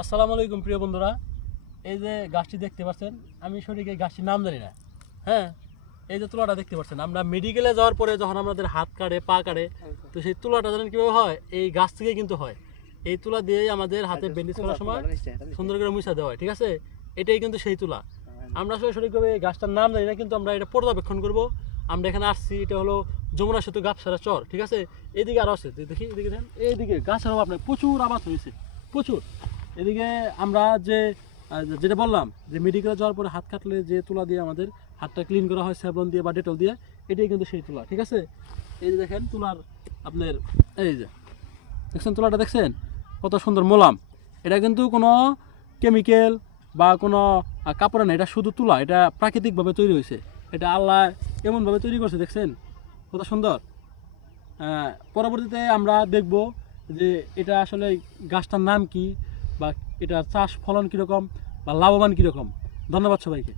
আসসালামু আলাইকুম প্রিয় বন্ধুরা। এই যে গাছটি দেখতে পাচ্ছেন, আমি সঠিক এই গাছটির নাম জানি না। হ্যাঁ, এই যে তুলাটা দেখতে পাচ্ছেন, আমরা মেডিকেলে যাওয়ার পরে যখন আমাদের হাত কাটে পা কাটে, তো সেই তুলাটা জানেন কীভাবে হয়? এই গাছ থেকে কিন্তু হয়। এই তুলা দিয়েই আমাদের হাতে ব্যান্ডেজ করার সময় সুন্দর করে মুছা দেওয়া হয়, ঠিক আছে? এটাই কিন্তু সেই তুলা। আমরা আসলে সঠিকভাবে এই গাছটার নাম জানি না, কিন্তু আমরা এটা পর্যবেক্ষণ করব। আমরা এখানে আসছি, এটা হলো যমুনা সেতু গাবসারা চর, ঠিক আছে? এদিকে আরও আছে, দেখি এদিকে দেখেন, এইদিকে গাছের অভাব নেই, প্রচুর আবাদ হয়েছে, প্রচুর। এদিকে আমরা যেটা বললাম যে মেডিকেলে যাওয়ার পরে হাত কাটলে যে তুলা দিয়ে আমাদের হাতটা ক্লিন করা হয় স্যাভলন দিয়ে বা ডেটল দিয়ে, এটাই কিন্তু সেই তুলা, ঠিক আছে? এই যে দেখেন তুলার আপনার, এই যে দেখছেন তুলাটা, দেখছেন কত সুন্দর মোলাম। এটা কিন্তু কোনো কেমিক্যাল বা কোনো কাপড়ে না, এটা শুধু তুলা, এটা প্রাকৃতিকভাবে তৈরি হয়েছে। এটা আল্লাহ এমনভাবে তৈরি করছে, দেখছেন কত সুন্দর। পরবর্তীতে আমরা দেখব যে এটা আসলে গাছটার নাম কি, বা এটার চাষ ফলন কীরকম, বা লাভবান কীরকম। ধন্যবাদ সবাইকে।